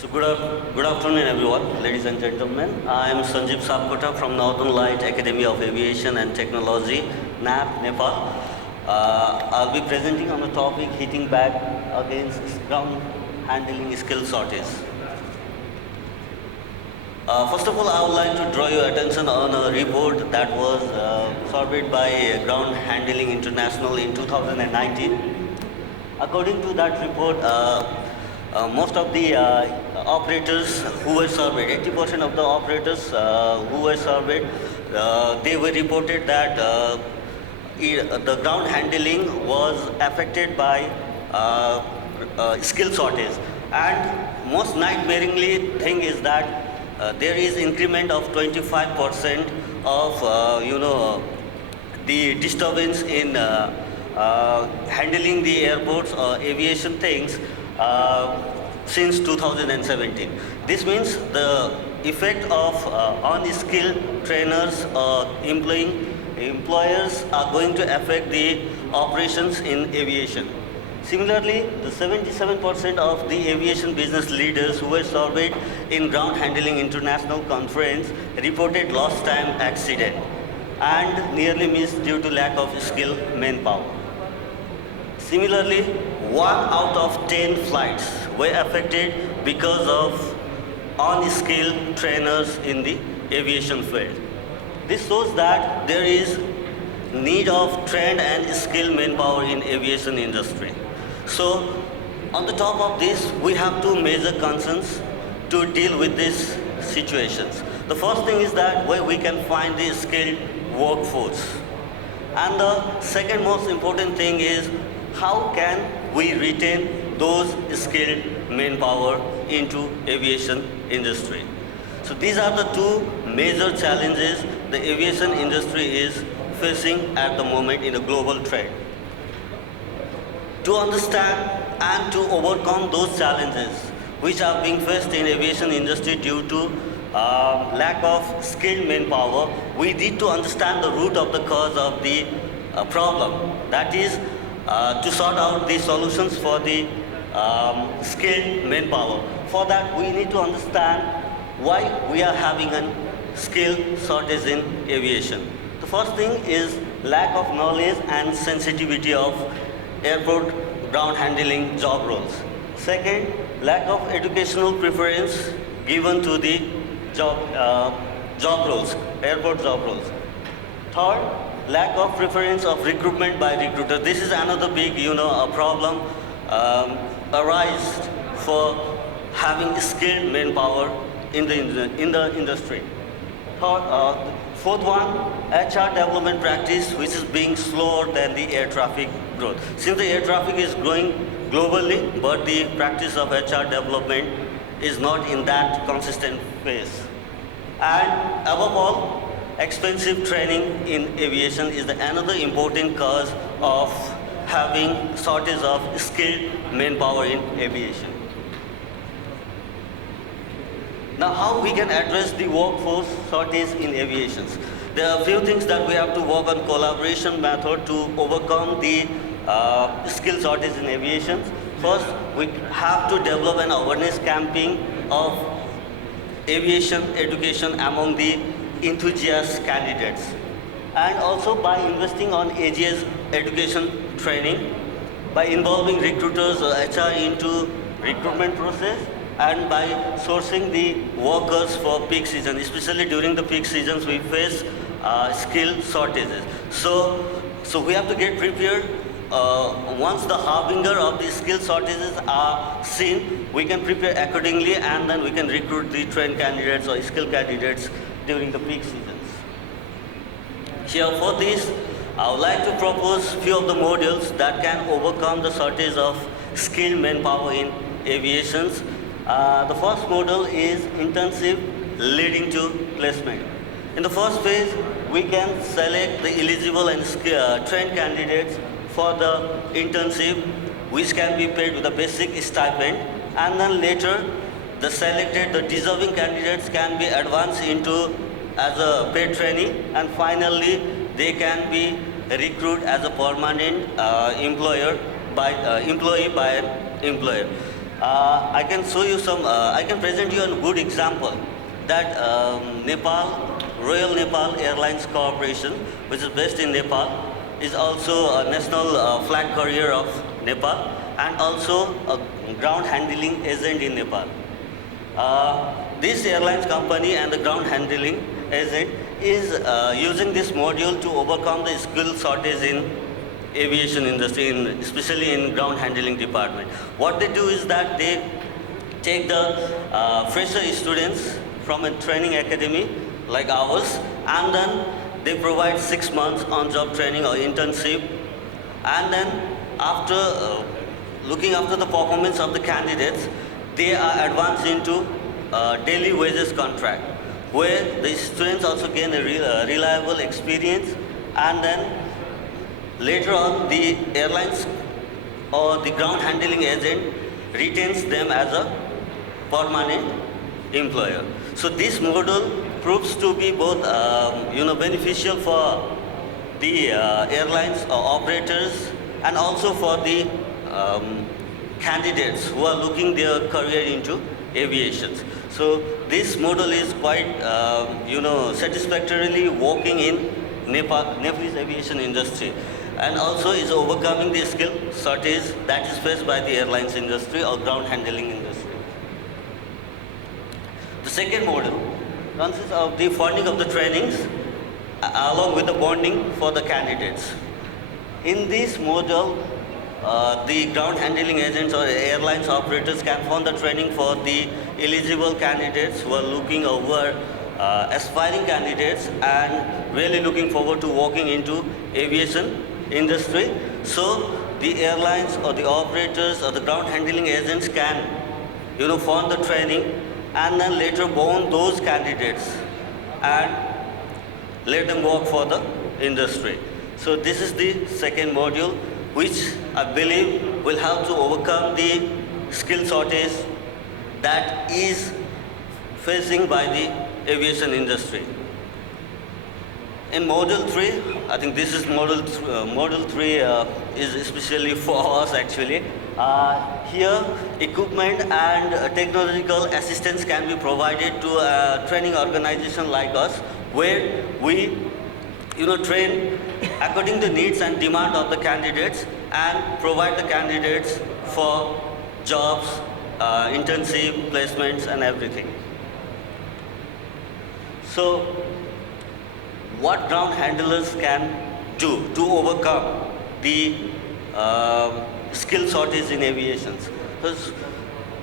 Good afternoon, everyone, ladies and gentlemen. I am Sanjeev Sapkota from Northern Light Academy of Aviation and Technology, NAAT, Nepal. I'll be presenting on the topic hitting back against ground handling skill shortage. First of all, I would like to draw your attention on a report that was surveyed by Ground Handling International in 2019. According to that report, most of the operators who were surveyed, 80% of the operators who were surveyed, they were reported that the ground handling was affected by skill shortage. And most nightmaringly thing is that there is increment of 25% of the disturbance in handling the airports or aviation things since 2017. This means the effect of unskilled trainers or employers are going to affect the operations in aviation. Similarly, the 77% of the aviation business leaders who were surveyed in Ground Handling International Conference reported lost time accident and nearly missed due to lack of skilled manpower. Similarly, 1 out of 10 flights were affected because of unskilled trainers in the aviation field. This shows that there is need of trained and skilled manpower in aviation industry. So, on the top of this, we have two major concerns to deal with these situations. The first thing is that where we can find the skilled workforce. And the second most important thing is how can we retain those skilled manpower into aviation industry. So these are the two major challenges the aviation industry is facing at the moment in a global trade. To understand and to overcome those challenges which are being faced in aviation industry due to lack of skilled manpower, we need to understand the root of the cause of the problem. That is to sort out the solutions for the skilled manpower. For that, we need to understand why we are having a skill shortage in aviation. The first thing is lack of knowledge and sensitivity of airport ground handling job roles. Second, lack of educational preference given to the job roles, airport job roles. Third, lack of preference of recruitment by recruiter. This is another big, problem arise for having skilled manpower in the industry. Fourth one, HR development practice, which is being slower than the air traffic growth. Since the air traffic is growing globally, but the practice of HR development is not in that consistent pace. And above all, expensive training in aviation is another important cause of having shortage of skilled manpower in aviation. Now, how we can address the workforce shortage in aviation? There are a few things that we have to work on collaboration method to overcome the skill shortage in aviation. First, we have to develop an awareness campaign of aviation education among the enthusiast candidates. And also by investing on AGS education training, by involving recruiters or HR into recruitment process, and by sourcing the workers for peak season. Especially during the peak seasons, we face skill shortages. So we have to get prepared. Once the harbinger of the skill shortages are seen, we can prepare accordingly, and then we can recruit the trained candidates or skilled candidates during the peak seasons. Here for this, I would like to propose few of the modules that can overcome the shortage of skilled manpower in aviations. The first model is intensive leading to placement. In the first phase, we can select the eligible and trained candidates for the internship, which can be paid with a basic stipend, and then later the deserving candidates can be advanced into as a paid trainee, and finally they can be recruited as a permanent employee by an employer. I can show you some, I can present you a good example that Royal Nepal Airlines Corporation, which is based in Nepal, is also a national flag carrier of Nepal and also a ground handling agent in Nepal. This airlines company and the ground handling agent is using this module to overcome the skill shortage in aviation industry, especially in ground handling department. What they do is that they take the fresher students from a training academy like ours, and then they provide 6 months on-job training or internship, and then after looking after the performance of the candidates, they are advanced into daily wages contract, where the students also gain a reliable experience, and then later on the airlines or the ground handling agent retains them as a permanent employer. So this model proves to be both beneficial for the airlines or operators and also for the candidates who are looking their career into aviation. So this model is quite satisfactorily working in Nepalese aviation industry, and also is overcoming the skill shortage that is faced by the airlines industry or ground handling industry. The second model consists of the funding of the trainings along with the bonding for the candidates. In this model, the ground handling agents or airlines operators can fund the training for the eligible candidates who are looking over aspiring candidates and really looking forward to walking into aviation industry. So the airlines or the operators or the ground handling agents can fund the training and then later bond those candidates and let them work for the industry. So this is the second module, which I believe will help to overcome the skill shortage that is facing by the aviation industry. In Module 3, I think this is Module 3 is especially for us actually. Here, equipment and technological assistance can be provided to a training organization like us, where we train according to the needs and demand of the candidates and provide the candidates for jobs, internship, placements and everything. So, what ground handlers can do to overcome the skill shortage in aviation? Because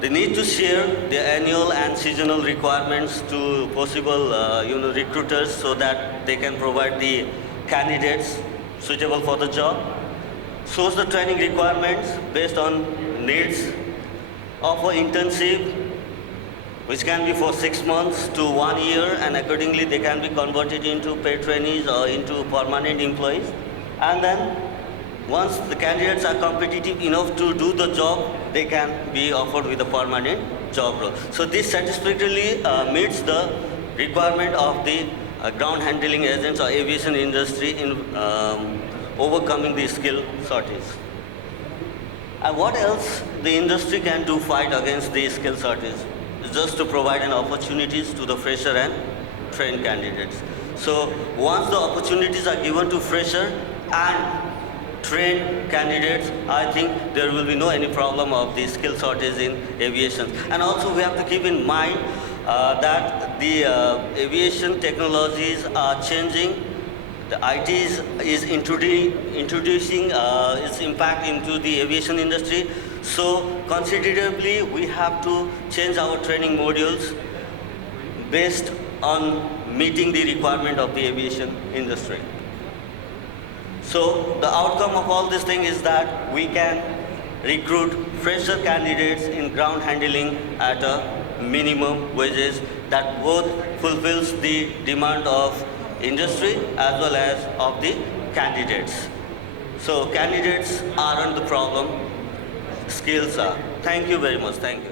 they need to share their annual and seasonal requirements to possible recruiters so that they can provide the candidates suitable for the job. Source the training requirements based on needs. Offer internship, which can be for 6 months to 1 year, and accordingly they can be converted into paid trainees or into permanent employees. And then once the candidates are competitive enough to do the job, they can be offered with a permanent job role. So this satisfactorily meets the requirement of the ground handling agents or aviation industry in overcoming the skill shortage. And what else the industry can do fight against the skill shortage? Just to provide an opportunities to the fresher and trained candidates. So once the opportunities are given to fresher and trained candidates, I think there will be no any problem of the skill shortage in aviation. And also we have to keep in mind that the aviation technologies are changing. The IT is introducing its impact into the aviation industry. So considerably we have to change our training modules based on meeting the requirement of the aviation industry. So the outcome of all this thing is that we can recruit fresher candidates in ground handling at a minimum wages that both fulfills the demand of industry as well as of the candidates. So candidates aren't the problem, skills are. Thank you very much. Thank you.